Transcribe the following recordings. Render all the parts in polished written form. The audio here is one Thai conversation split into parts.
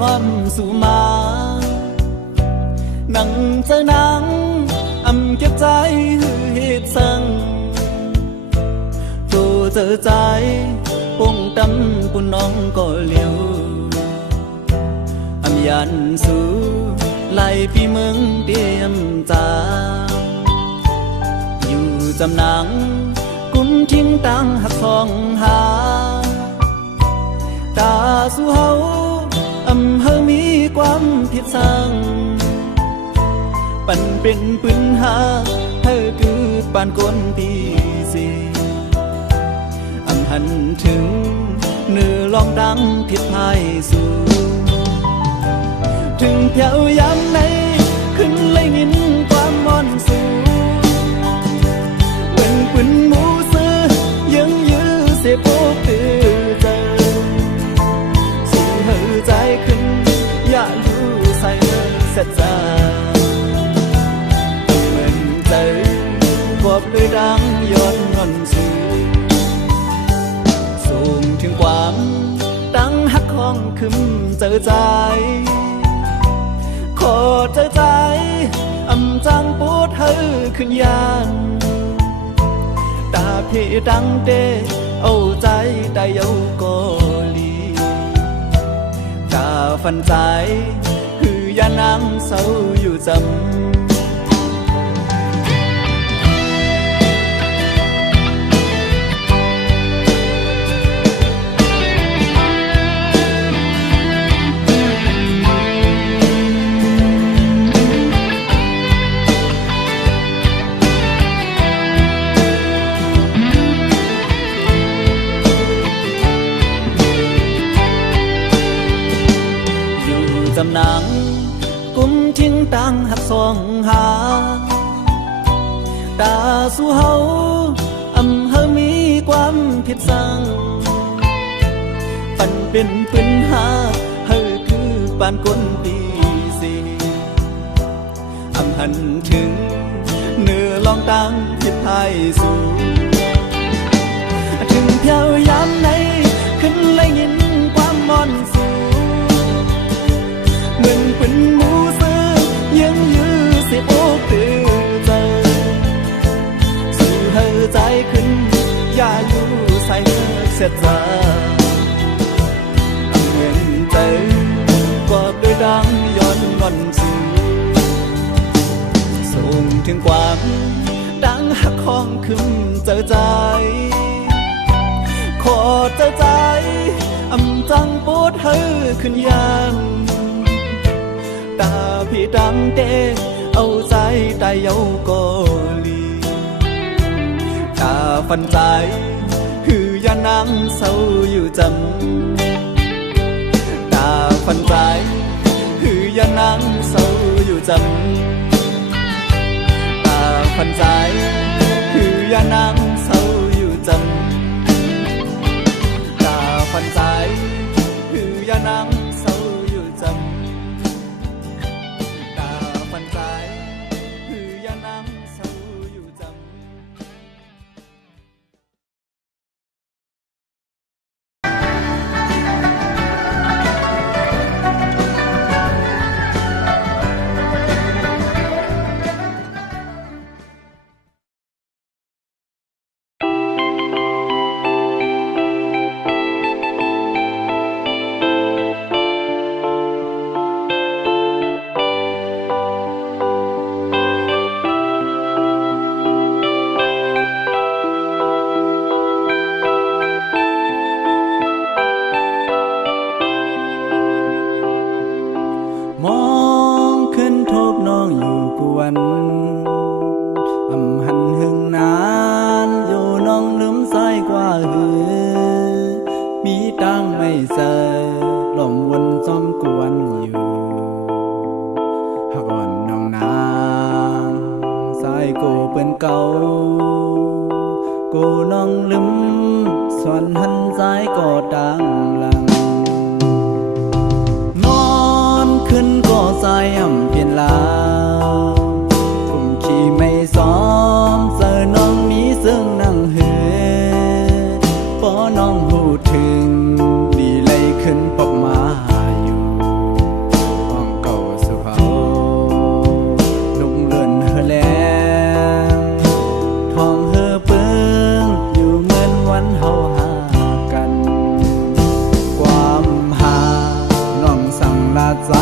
หอมสู่มานั่งเจอนังเก็บใจหือเหตุสั่งตัวเจอใจปุ่งตำปุ่นน้องก็เลี้ยวยันสู่ไล่พี่เมืองเตรียมจาอยู่จำนังกุ้มทิ้งตังหักของหาตาสู่เฮาเฮามีความผิดสั่งปั่นเป็นปืนหาเธอคือปานคนตีสีหันถึงเนื้อลองดังผิดพายสู่ถึงเพียวยามไหนขึ้นเลยยินความมอนสู่เหมือนปืนหมูซื้อยังยื้อเสียโปกตือเจอสู่เหือใจขึ้นอย่ารู้ใส่เสียใจเหมือนใจบอกด้วยดังย้อนงอนสู่ส่งถึงความตั้งหักของขึ้นเจอใจขอเจอใจจังปูดเธอขึ้นยานตาพี่ดังเดเอาใจได้เอาโกลีตาฟันใจคือยานังเศร้าอยู่จำจำนังกุ้มทิ้งตังหักสองหาตาสู่เฮาเฮามีความผิดสั่งปั่นเป็นปืนหาเฮาคือปานคนปีสีหันถึงเนื้อลองตังผิดพายสู่ถึงเพียวยามไหนขึ้นเลยยินความมอนสู่เหมือนเป็นหมูซื้อยังยื้อเสียโอกตือเจอสู่เธอใจขึ้นอย่าอยู่ใส่เสียใจเหมือนเจอกอบด้วยดังย้อนงอนสู่ส่งถึงความดังหักของขึ้นเจอใจขอเจอใจจังปูดเธอขึ้นยานตาพี่ดังเตเอาใจได้เอาโกลีตาฟันใจคือยานังเศร้าอยู่จำตาฟันใจคือยานังเศร้าอยู่จำตาฟันใจคือยานังเศร้าอยู่จำตาฟันใจคือยานังเศร้าอยู่จำคือยานังเศร้าอยู่จำหันหึงนานอยู่น้องลืมใส่กว่าหือมีตังไม่เจอหล่มวนจอมกวนอยู่หักอ่อนน้องนางใส่กูเป็นเก่ากูน้องลืมส่วนหันใจก็ดังหลังนอนขึ้นก็ใจเปลี่ยนลาวที่ไม่ซ้อมเจอน้องมีซึ่งนั่งเหือพอน้องหูถึงดีเลยขึ้นปกมาอยู่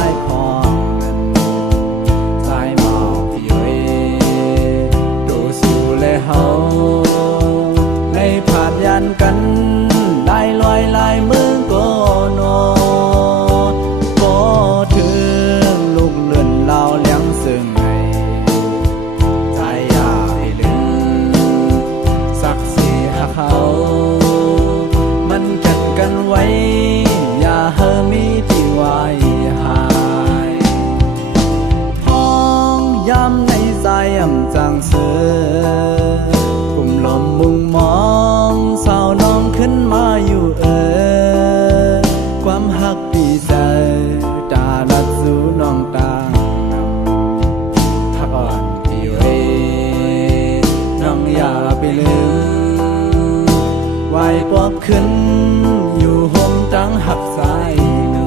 ายพอสายเมาพี่เอ้ดูสู่และเฮาให้ผ่านยันกันได้ลอยลายมือก็โนก็ถึงลูกเลื่อนเราเลี้ยงซึ่งไงใจอยากให้ลืมสักสีเขามันจัดกันไว้อย่าเฮมีที่ไว้หายพ้องย้ำในใจอ่ำจังเสือกลุ่มลมมุงมองสาวน้องขึ้นมาอยู่ความหักปีใจตาลัดสู่น้องตาหักอ่อนพี่เว้น้องอย่าไปลืมไว้ปอบขึ้นอยู่ห่มจังหักสายลู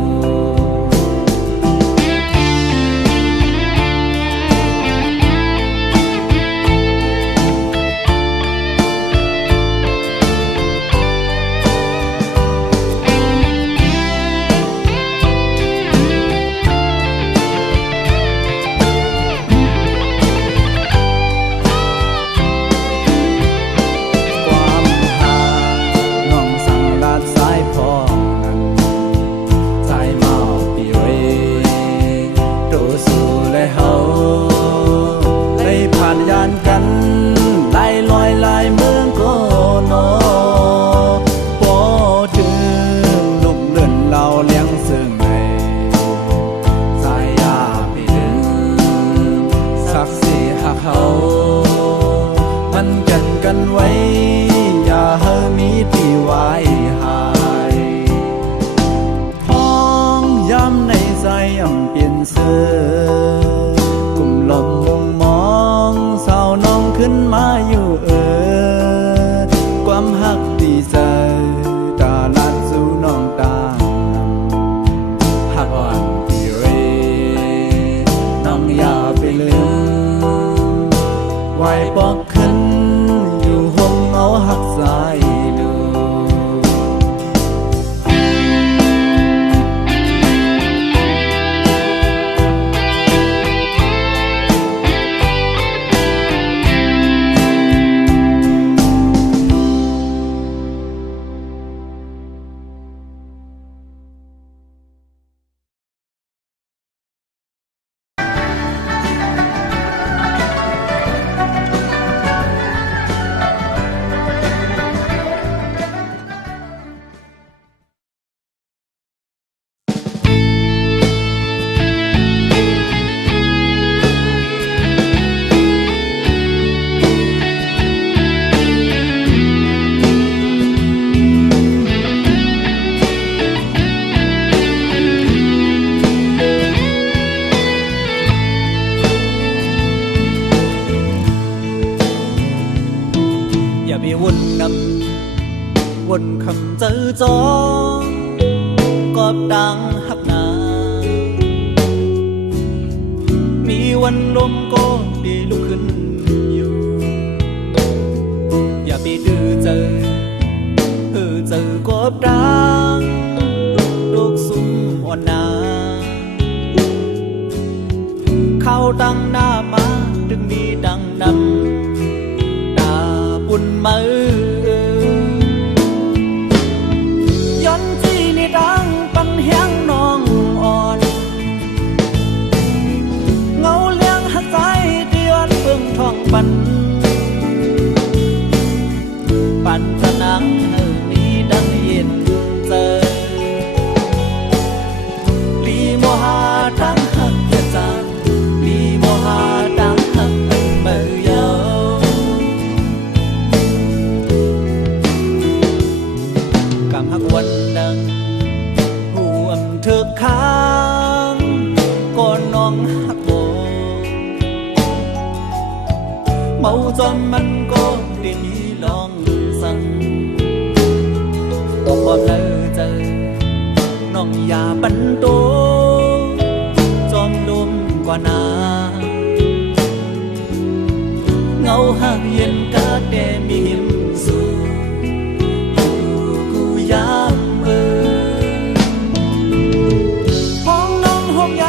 มันกันกันไว้อย่าเฮมีที่ไว้หายพ้องย้ำในใจอ่ำเปลี่ยนเสื้อกลุ่มลมมุงมองสาวน้องขึ้นมาอยู่ความหักดีใจตาลัดสู่น้องตาหักอ่อนพี่เว้น้องอย่าไปลืมไว้ปอกขึ้นอยู่ห่มเงาหักสายดูอย่าไปวนนำวนคำเจอจอกอบดังหักหนามีวันลมก็ดีลุกขึ้นอยู่อย่าไปดื้อเจอกอบดังลูกสุ่มอ่อนนาเข้าตั้งหน้ามาดึงมีดังนำบุญมือย้อนที่นี่ดังปันแห้งน้องอ่อนเงาเลี้ยงหักใจเดียนเบิ่งท้องปันจะนังนี้ดังเย็นเจอลีโมหาดังหักจะจานลีโมหาดังหักเป็นเมื่อยหักวันดังหูอำเธอค้างก่อนน้องหักโบเมาจนมันก็ได้มีลองสั่งต้องบอกเธอเจอน้องอย่าบันโตจอมลมกว่านาเงาหักเย็นกะแต่มีหิมสูยามพ้องน้องห่มย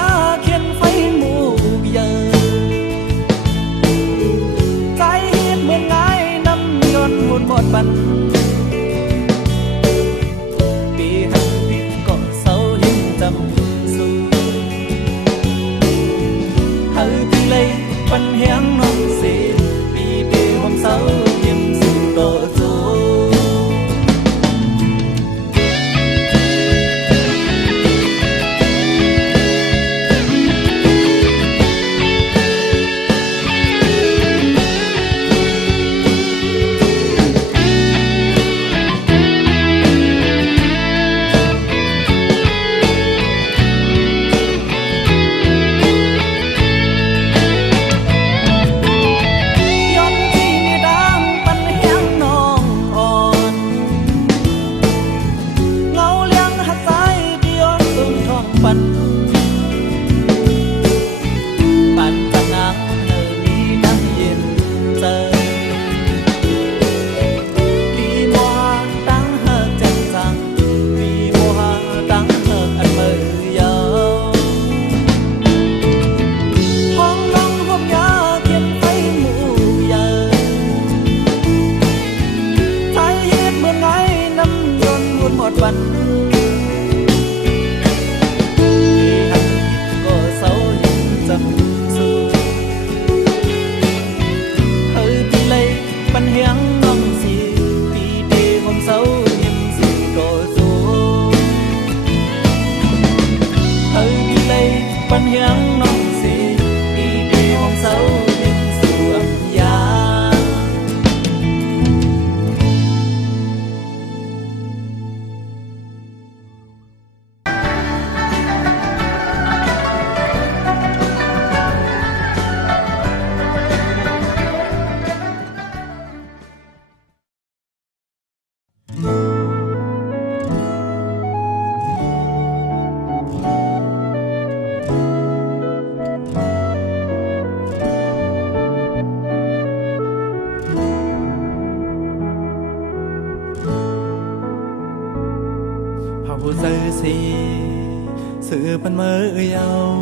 ปันเฮียงน้องสิดีดีห้องเสาดินสวมยาผู้สื่อสีสื่อปันเมื่อยาว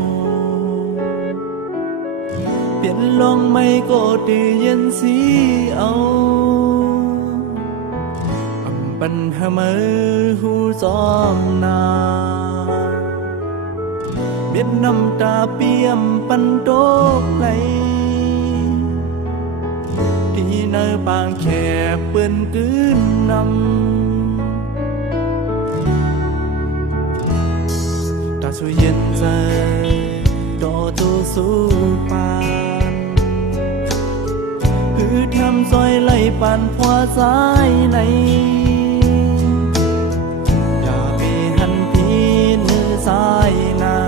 เปลี่ยนลงไม่ก็ดีเย็นสีเอาอำปันหามือหูจอมนาเบียนน้ำตาเปี่ยมปันโตกไหลที่เนื้อปางแขกเปื้อนกืนนำสุเย็นใจดอตูสู้ปานคือทำซอยไหลปานพวาสายในอย่าไปหันพีเนื้อสายนา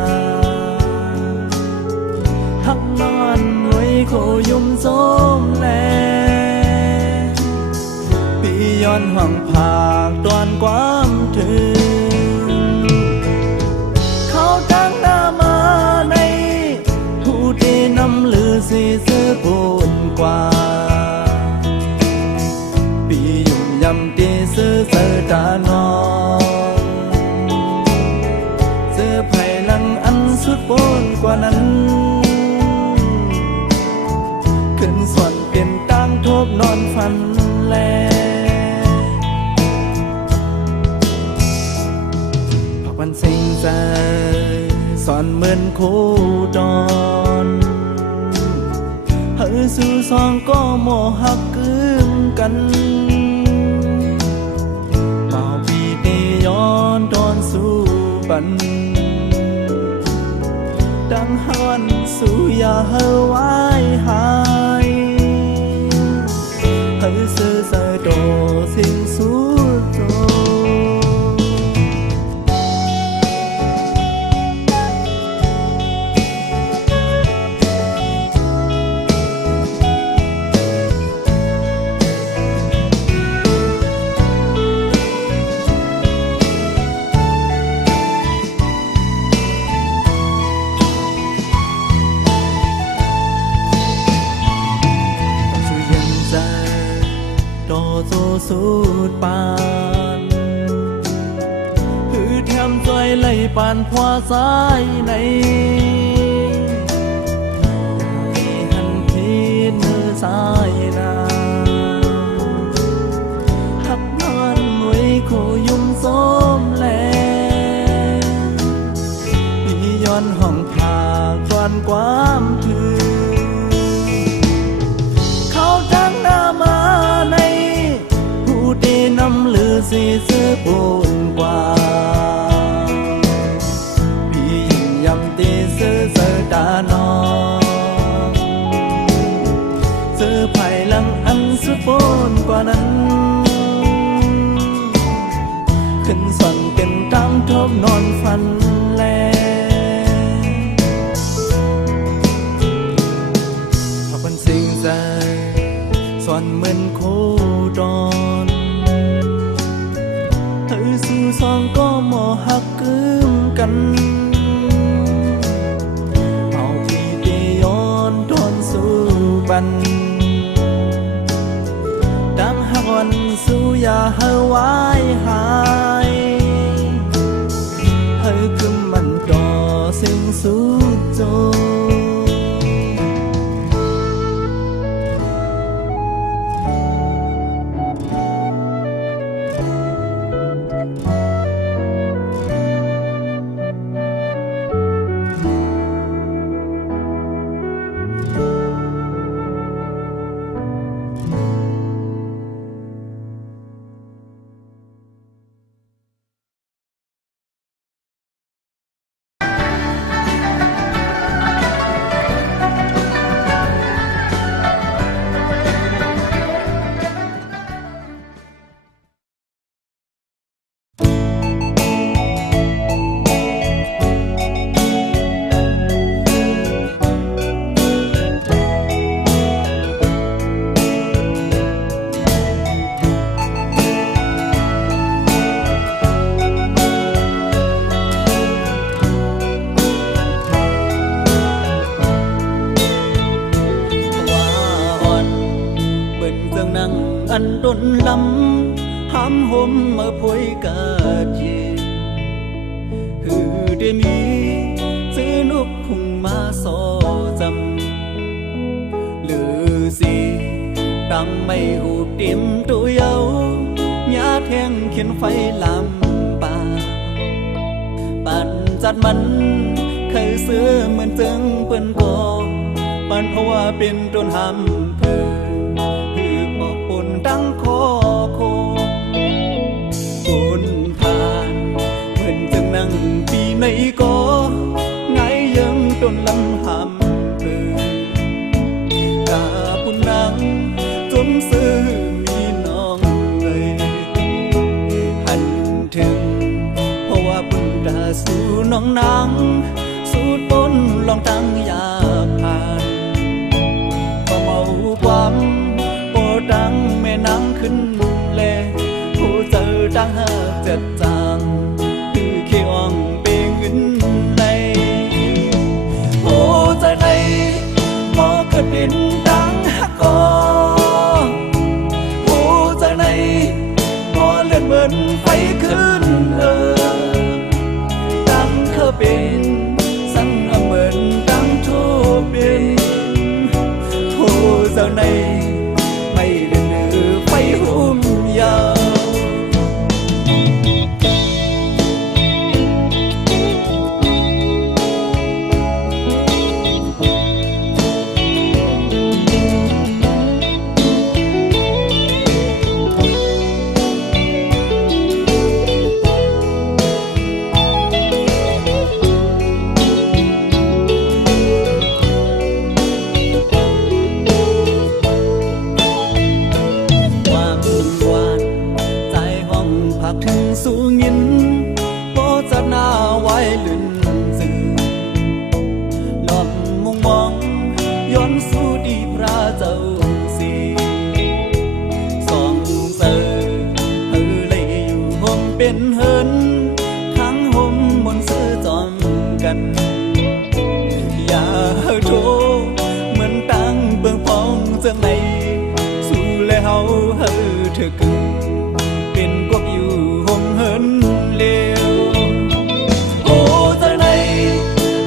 ทักนอนหน่วยโคยุ่มโสมแลพี่ย้อนห่วงผากตอนความถึงสีเสื้อปูนกว่าปียุ่มยำตีเสื้อเสื้อตานองเสื้อไผ่ลังอันสุดปูนกว่านั้นขึ้นส่วนเป็นตั้งทบนอนฟันแลพักวันสิ่งใจสอนเหมือนคู่ดอนเฮ้ยสู่สองก็โมหักกึ่งกันเป่าปีเตย้อนตอนสู่บันดังฮอนสู่อย่าเฮไว้หายเฮ้ยสื่อใส่โตสิ่งสู่โตสูดปานคือแถมใจไหลปานพวาสายในหันพีเนื้อสายนาหักนอนไว้โคยุ่มส้มแลพี่ย้อนห้องผากตอนความถึงเขาตั้งหน้ามาในตีน้ำลือสีเสื้อปูนกว่าพี่ยิ่งยำตีเสื้อเสื้อตานองเสื้อไผ่ลังอันสุดปูนกว่านั้นขึ้นส่วนเป็นตั้งทบนอนฟันแลพอเป็นสิ่งใจส่วนเหมือนคู่ดอนสู่สองก็โมหักกึ่งกันเอาปีเตย้อนทนสู่บันดังหักวันสู่อย่าเฮไว้หายเฮคือมันต่อสิ่งสู่โจ ดนลำห้ำห่มมาพวยกาดเย็นฮือได้มีซื้อนกหุ่งมาสอจำหรือสิตั้งไม่หูเต็มตัวเยาหญ้าแทงเขียนไฟลำป่าปันจัดมันเคยเสือเหมือนจึงเปิ้นกอปันเพราะว่าเป็นต้นหำเพื่อหือออกปนดังคอโคคนผ่านเหมือนจึงนั่งปีในกอไงยังต้นลำหำเพื่อกาปุ่นนังจมซื้อมีน้องเลยหันถึงเพราะว่าปุ่นดาสู่น้องนางสูดปนลองตั้งยาผ่านก็เมาความโปดังแม่นางขึ้นแลผู้เจอดังหาเจ็ดจางคือเขียวงเปงเงินเลยโอ้ใจในพอเกิดเป็นดังฮักกอโอ้ใจในพอเลื่อนเหมือนไฟขึ้นดังเคยเป็นเหมือนดังโทเป็นโทเจ้าในไม่เดือดไฟหุ่มยาวสู่ยินโปจะหน้าไว้ลื่นสื่อหลอบมุงมองย้อนสู่ดีพระเจ้าสีสองเสือเฮเลยอยู่ห่มเป็นเฮินทั้งห่มมนซื้อจอมกันอย่าโทเหมือนตั้งเบื้องพองเจังในสู่แล้วเฮเธอกึ่งเป็นกวกอยู่ห่มเฮินเลี้ยวโอ้เจ้าใน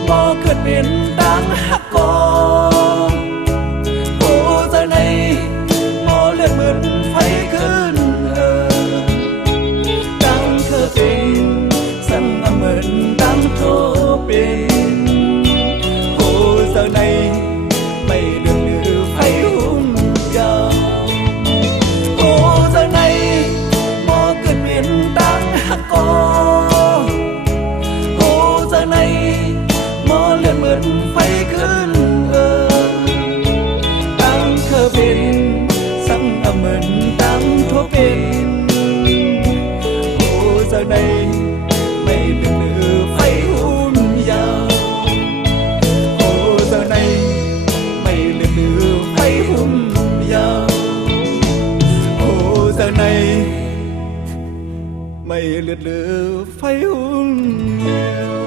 บ่เกิดเป็นดังฮักกอโอ้เจ้าในบ่เลือดเหมือนไฟขึ้นดังเคยเป็นสั่งเหมือนดังโทเป็นโอ้เจ้าในไม่เลือดไฟหุ่มยาวโอ้เจ้าในดังฮักกอโอ้เจ้าในมอเลือดเหมือนไฟขึ้นดังเคยเป็นสั่งเหมือนดังโทเป็นโอ้เจ้าในไม่เลือดไฟหุ่มยาวโอ้เจ้าในไม่เลือดไฟหุ่มยาวโอ้เจ้าในไม่เลือดเลือไฟหุ่นเดียว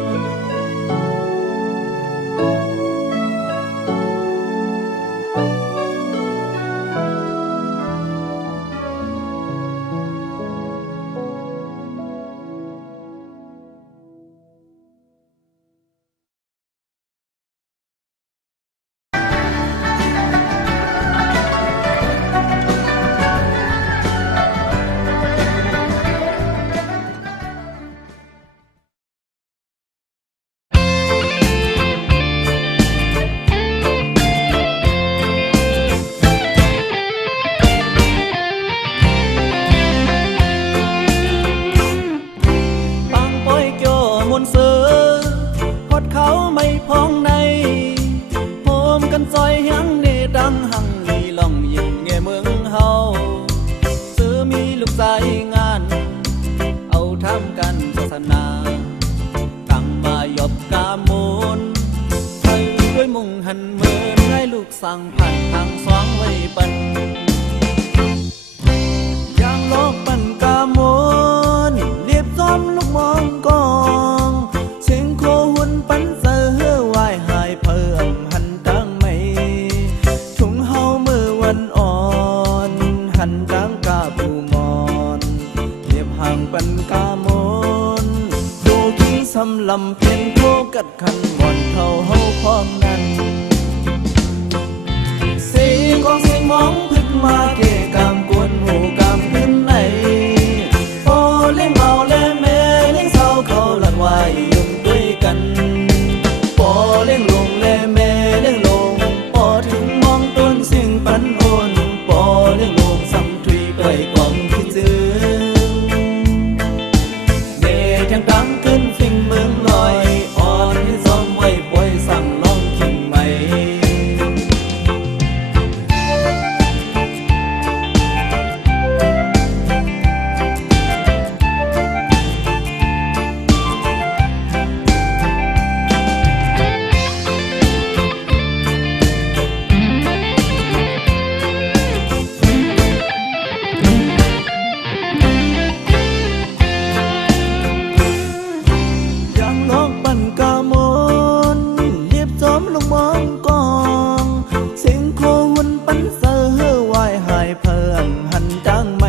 สั่งผ่านทางสว่างไว้ปันยางลอกปันกามนเรียบซ้อมลูกมองกองเสียงโคหุ่นปันเสือวายหายเพิ่มหันตั้งไม่ถุงเฮามือวันอ่อนหันตั้งกา เท่าเฮาพ้องนั้นเสียงของเสียงมองพึกมาเกะกามกวนหมู่กามขึ้นไหนพอเลี้ยงเมาเลี้ยงแม่เลี้ยงเศร้าเขาหลักไว้ยุ่งด้วยกันพอเลี้ยงลงเลี้ยงแม่เลี้ยงลงพอถึงมองต้นสิ่งปันโอนพอเลี้ยงลงสัมถุยด้วยความคิดถึงเด็กยังดังขึ้นฟิ่งเมืองลอยอ่อนที่ซ้อมไว้ปล่อยสั่งลองคิงไหมยังลองปั่นกามนเรียบซ้อมลงมองกองเสียงโคหุ่นปันเซอร์วายหายเพิ่มหันจางไหม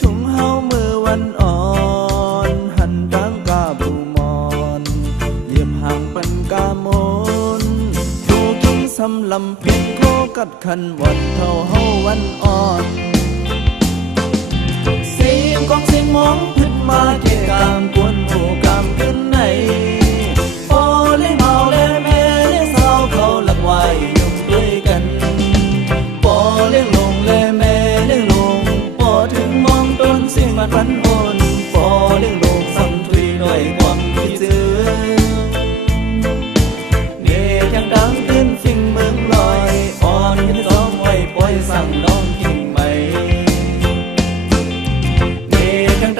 ทุ่งเฮามือวันอ่อนหันจางกาบูมอนเรียบห่างปันกามนดูกินสำลำเพียงโคกัดขันวัดเท่าเฮาวันอ่อนเสียงของเสียงมองพึ่งมาเกะกามกวนหมู่กามขึ้นไหนพอเลี้ยงเมาเลี้ยงแม่เลี้ยงเศร้าเขาหลักไว้ยุ่งด้วยกันพอเลี้ยงลงเลี้ยงแม่เลี้ยงลงพอถึงมองต้นเสียงมันพันโอนพอเลี้ยงลงสัมถุยด้วยความคิดถึงเนตยังดังขึ้นฟิ่งเมืองลอยอ่อนขึ้นซ้อมไว้ปล่อยสั่งลองกินไหม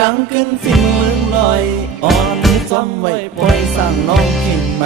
ดังขึ้นฟิ่งเมืองลอยอ่อนที่ซ้อมไว้ปล่อยสั่งน้องขิงไหม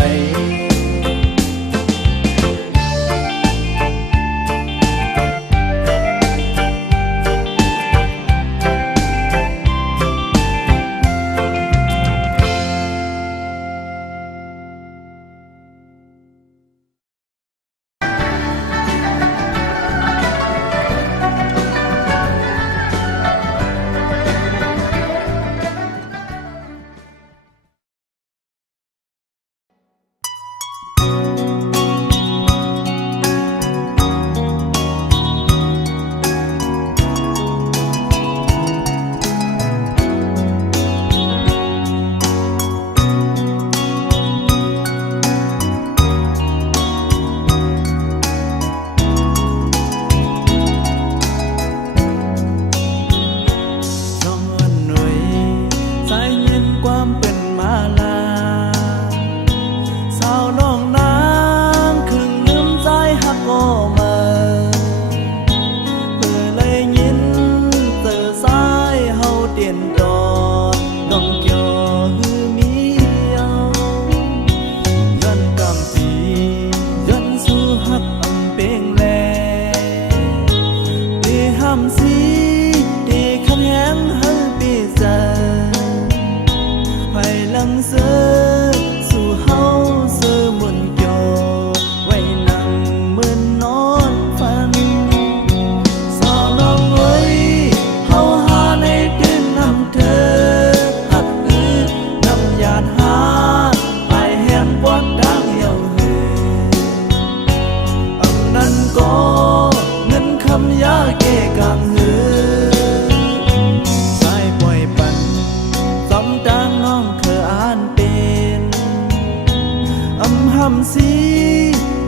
สี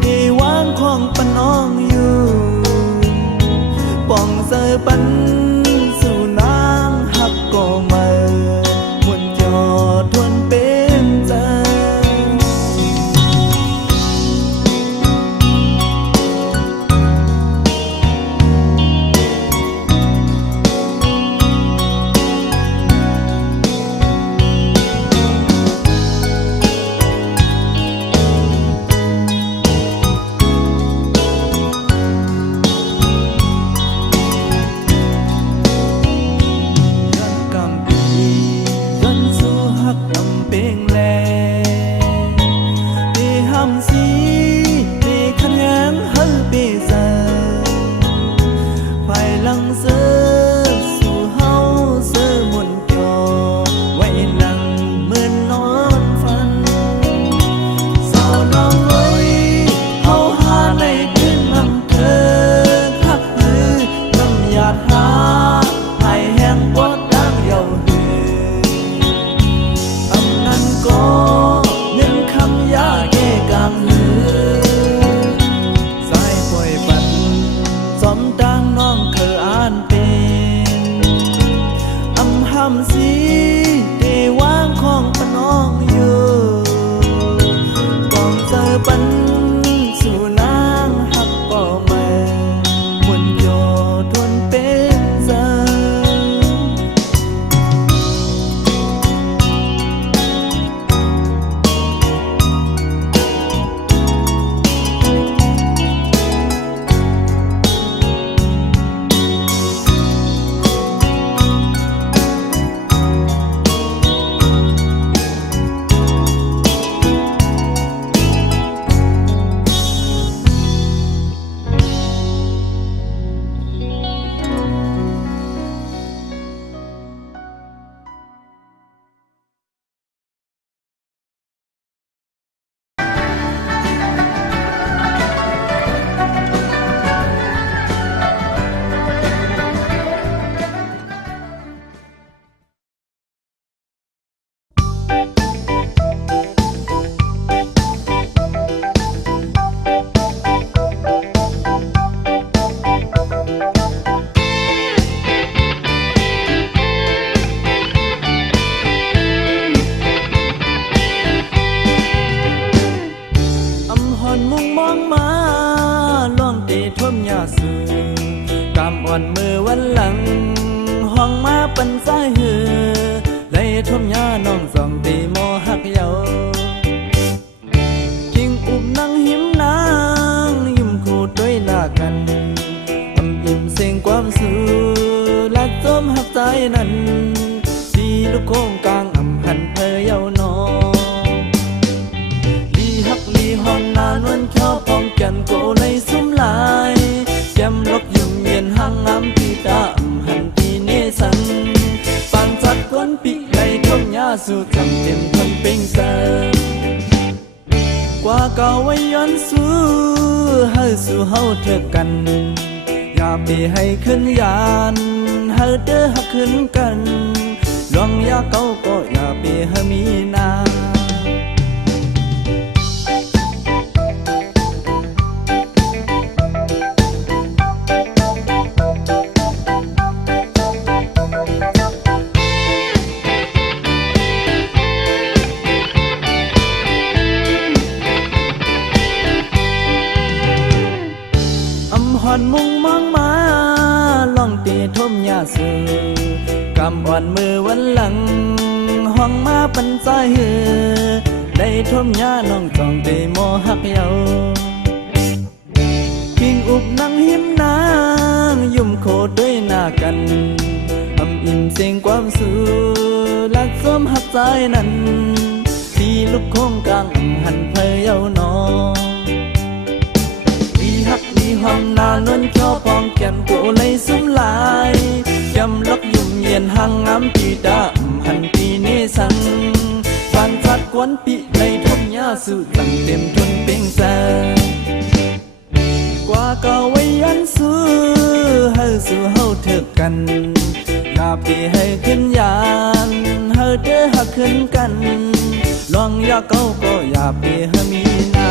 ดีวางของปนองอยู่ป่องเสอปันสู่นางหักก็มาหมุนจอทวนเป็นใจ ปันสู่นางหักก็มาหมุนโยทวนเป็นเซออ่อนมือวันหลังห้องมาปันสายหือเลยทมยาน้องสองตีโมหักเยากิ่งอุบนั่งหิมนางยิ้มคู่ด้วยหน้ากันอิ่มเสียงความสื่อและจมหักใจนั้นสีลูกโค้งกลางหันเพยเยานอลีหักลีหอนนานวันเข้าพร้อมแก่นโกเลยสุ่มลายแก้มลบยุ่มเย็นห่างงามที่ตาหันที่เนสันฟังจัดก้นปีไก่ทมยาสู่จำเต็มทนเป็นเสกว่าเก่าไว้ย้อนสู้เฮาสู่เฮาเถิดกันอย่าไปให้ขึ้นยานเฮาเด้อหักขึ้นกันลองอย่าเก่าก็อย่าไปให้มีนาหอนมุงมองมาลองตีทมยาสื่อกำอ่อนมือวันหลังห้องมาปันใจหือได้ทมยาน้องจองตีโมหักเยากิ่งอุบนั่งหิมนางยุ่มโคด้วยหน้ากันอิ่มเสียงความสื่อและสมหักใจนั้นที่ลูกโค้งกลางหันเพยเยานอห้องนานวนเขียวพร้อมแก้มโกเลยสุ่มลายยำลกยุ่มเย็นห่างงามปีดาหันปีเนสังบานจัดกวนปีในทมยาสู่ตั้งเต็มทนเป็นแสกว่าเก่าไว้ยันสู้เฮาสู่เฮาเถิดกันอย่าไปให้ขึ้นยานเฮาเด้อหักขึ้นกันลองอย่าเก่าก็อย่าไปให้มีนา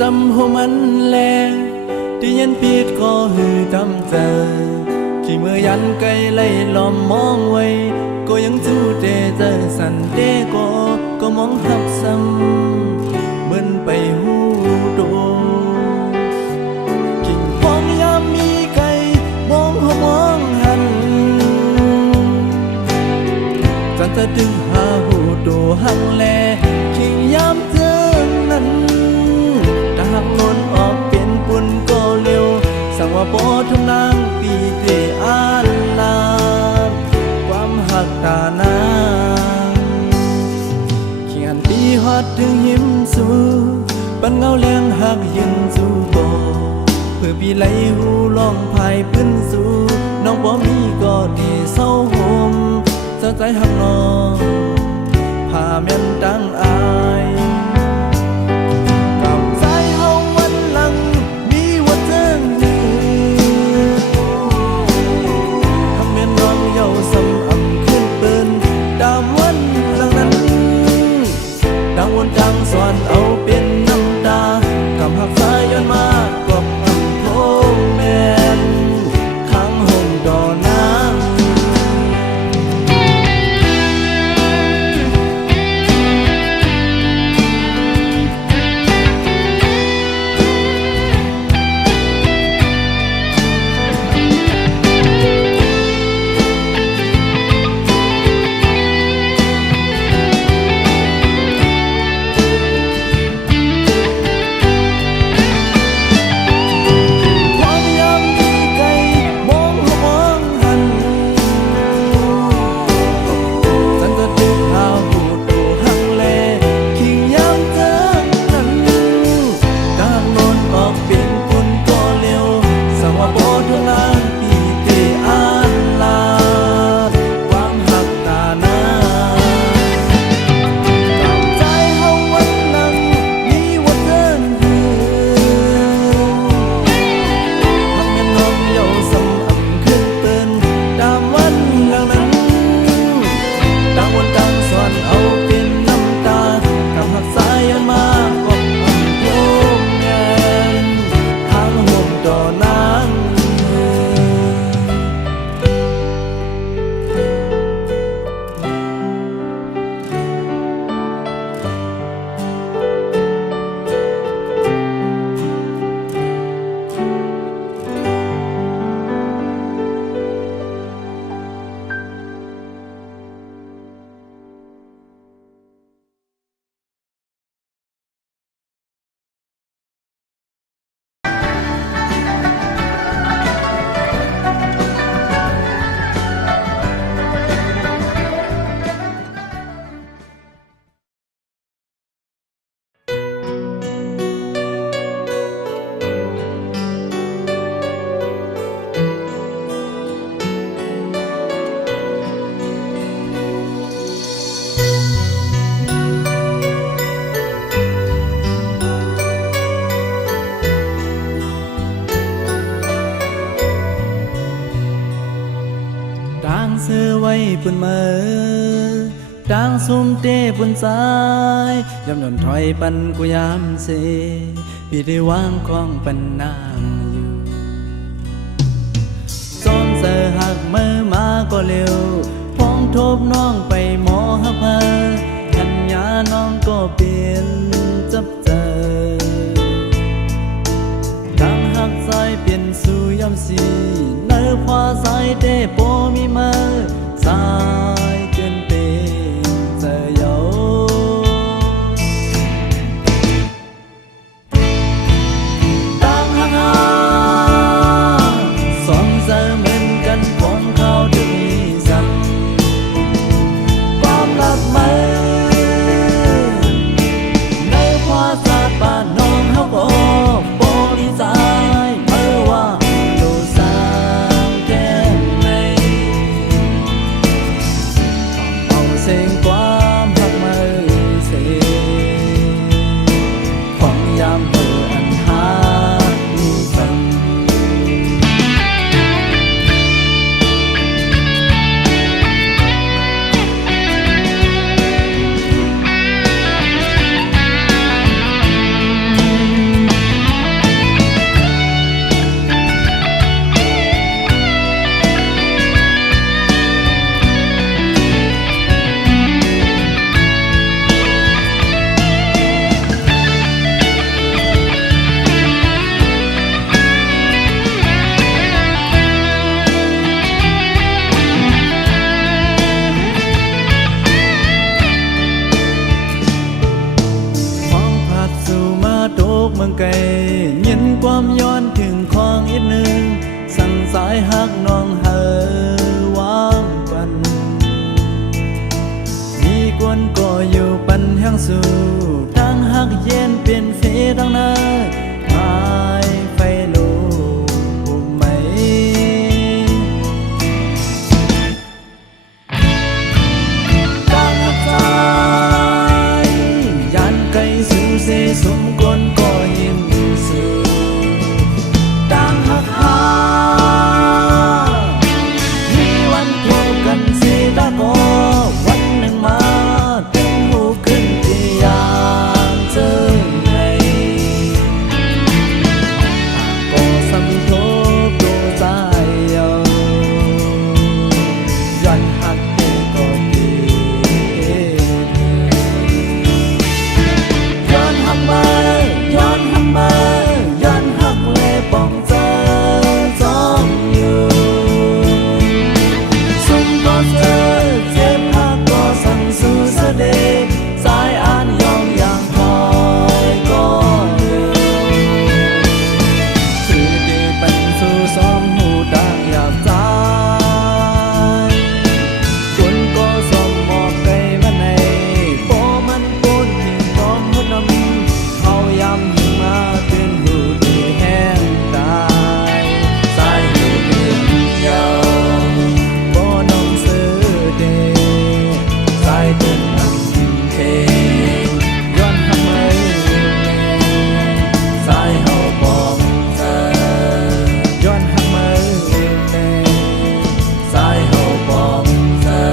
จำหัวมันแลที่ยันปีดก็หือจำเจอที่เมื่อยันไกลไล่ล้อมมองไว้ก็ยังจูเจเจอสันเดก็มองหับซ้ำเหมือนไปหูโดกิ่งฟองยามมีไก่มองห จะดึงหาหูตัวหักแลขี้ย้ำเธอนั้นถ้าหักล้นออกเป็นปุ่นก็เร็วสั่งว่าบ่ทำนางปีเตอาลาความหักตานางเขียนปีฮอดถึงหิมสู่ปันเงาเลี้ยงหักยืนสู่บ่เพื่อปีไหลหูลองพายพื้นสู่น้องบ่มีก็ดีเศร้าหมเจ้าใจหักน้องพาแม่นดังอายกับใจเฮาวันหลังมีว่าเทิงยืนทำแม่นน้องเยาสำอำขึ้นเปิ้นดามวันหลังนั้นดังวนดังสอนเอาเป็นน้ำตากับหักสายย้อนมากบอำโพแม่นข้างห้องดอนาง ซื้อไว้ปุ่นเมื่อดังซุ่มเต้ปุ่นสายยำหย่อนถอยปันกูยามเสพี่ได้วางของปันนางอยู่ซ้อนเสือหักมือมาก็เร็วพ้องทบน้องไปหมอหักพาขันยาน้องก็เปลี่ยนจับเจอดังหักใจเปลี่ยนสู่ยำสีเนื้อพอสายเต้โปมีมาสายเกินเป็นเจอเยาดังหักสองเจอเหมือนกันผมเขาดึงสั่งความลับมือในพอสาดป่านน้องเขาก็โปดีใจเมื่อว่าโลสางแก้มใน สู่ทางหักเย็นเปลี่ยนเฟดังนาหายไฟลูกไหมทางหักใจยันไกลสู่เสสมกลก็ยิ้มสู่ทางหักหามีวันพบกันสิตาก็วันหนึ่งมาถึงหูขึ้นที่ยามเจอในก็สำทบดูใจเอาย้อนหักเองก็ดีย้อนหักมาย้อนหักมาย้อนหักเลยป้องเจอจ้องอยู่สุ่มก็เจอเจ็บหักก็สั่งสู่เสด็จสายอ่านยองอย่างคอยก็เร็วชื่อดีเป็นสู่สองหูดังอยากใจคนก็สมมอบใจวันไหนโปมันปูนทิ้งกองหุ่นนำเขาย้ำหิงมาเป็นหูดีแห้งตายสายหูดียาวบ่น้องซื้อเดสายเดินนำเพย้อนทำไมสายเฮาบอกเธอย้อนทำไมสายเฮาบอกเธอ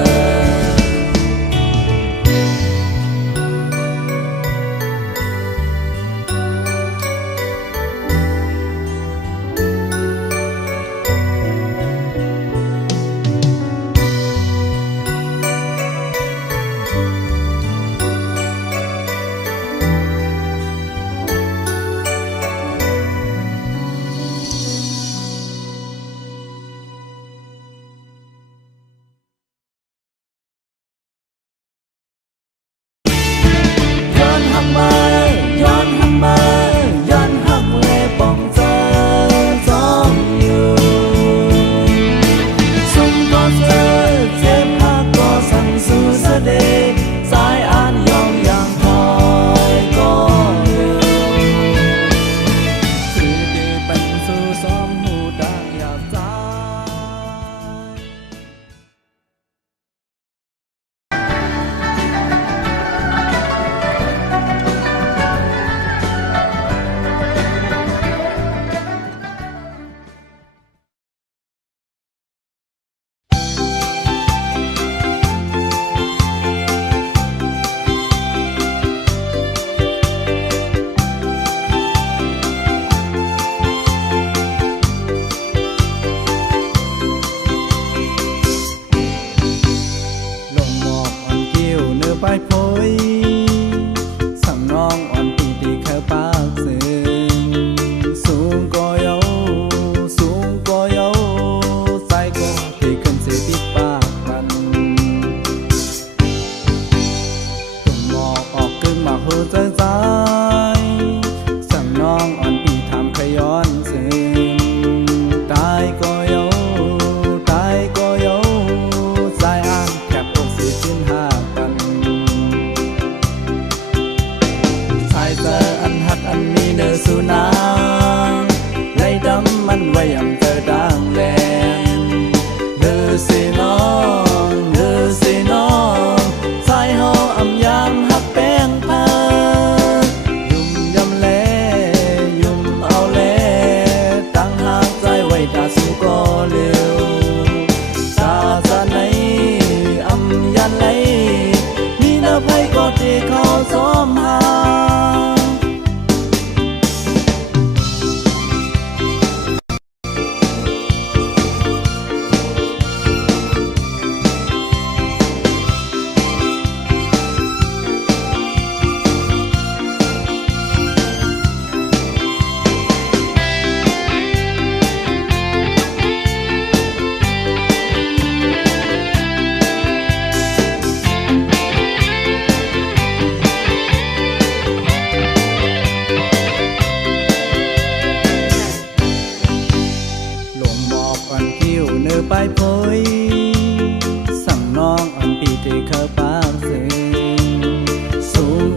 ย้อนหักมาย้อนหักมาย้อนหักเลยป้องเจอจ้องอยู่สุ่มก็เจอเจ็บหักก็สั่งสู่เสด็จสายอ่านยองอย่างคอยก็เร็วชื่อดีเป็นสู่สองหูดังอยากใจ ลงหมอกอ่อนกิ้วเนื้อไปโพยสั่งน้องอ่อนปีตีแค่ปากซึ้งสูงก็เยาสูงก็เยาใส่ก็ที่ขึ้นเสียติดปากกันลงหมอกออกกึ่งหมากหูใจใจสั่งน้องอ่อนปีทำขย้อนซึ้งตายก็เยาตายก็เยาสายอ่างแคบอกสิชิ้นหากันชายเจออันหักอันมีเนื้อสุนางไล่ดำมันไว้ยำเธอดังแลนเนื้อสิน้องเนื้อสิน้องสายเฮาอำยามหักแป้งพายุ่มยำแลยุ่มเอาแลตั้งหากใจไว้ตาสู้ก็เร็วตาจะไหนอำยันไหลมีเนื้อไผก็ที่เขาซ้อมหา ไปโพยสั่งน้องอันปีที่เขาปากซึ้งสูง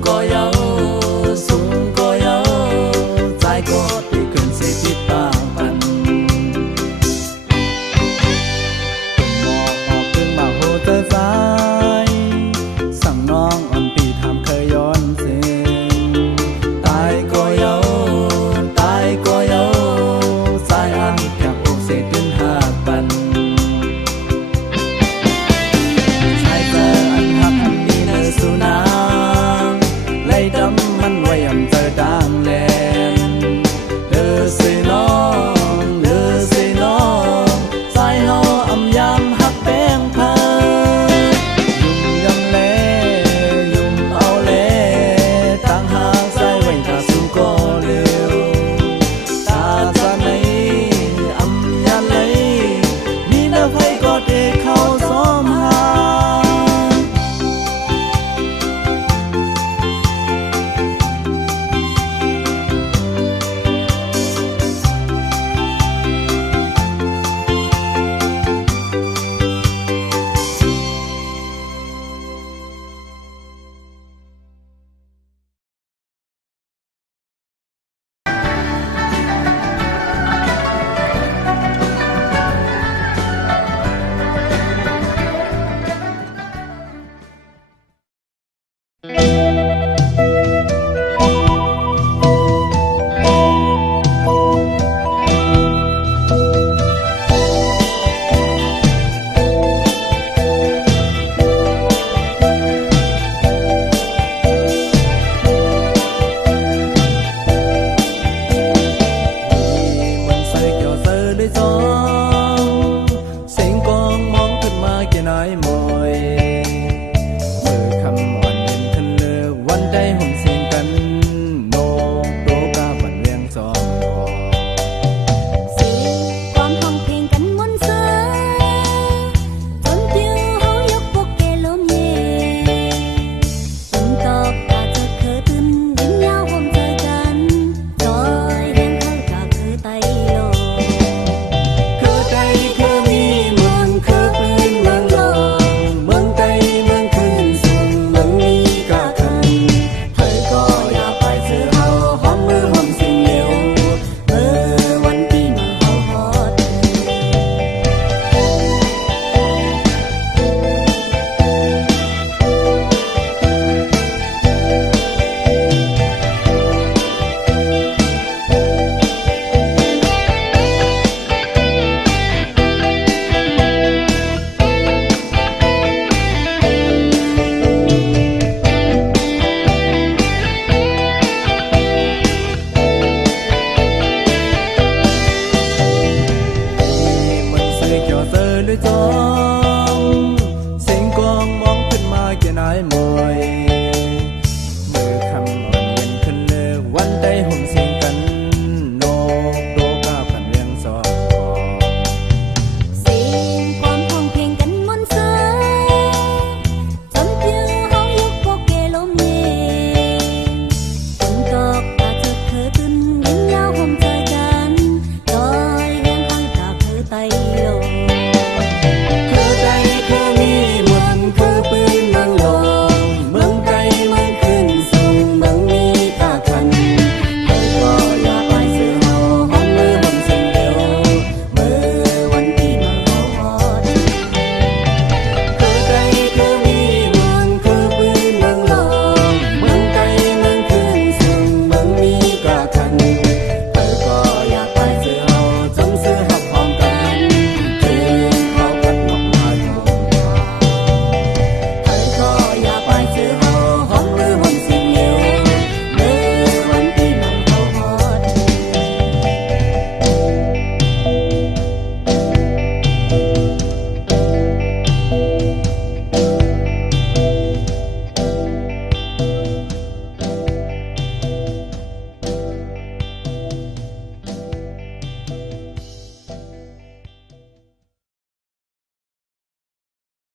ด้วยจอ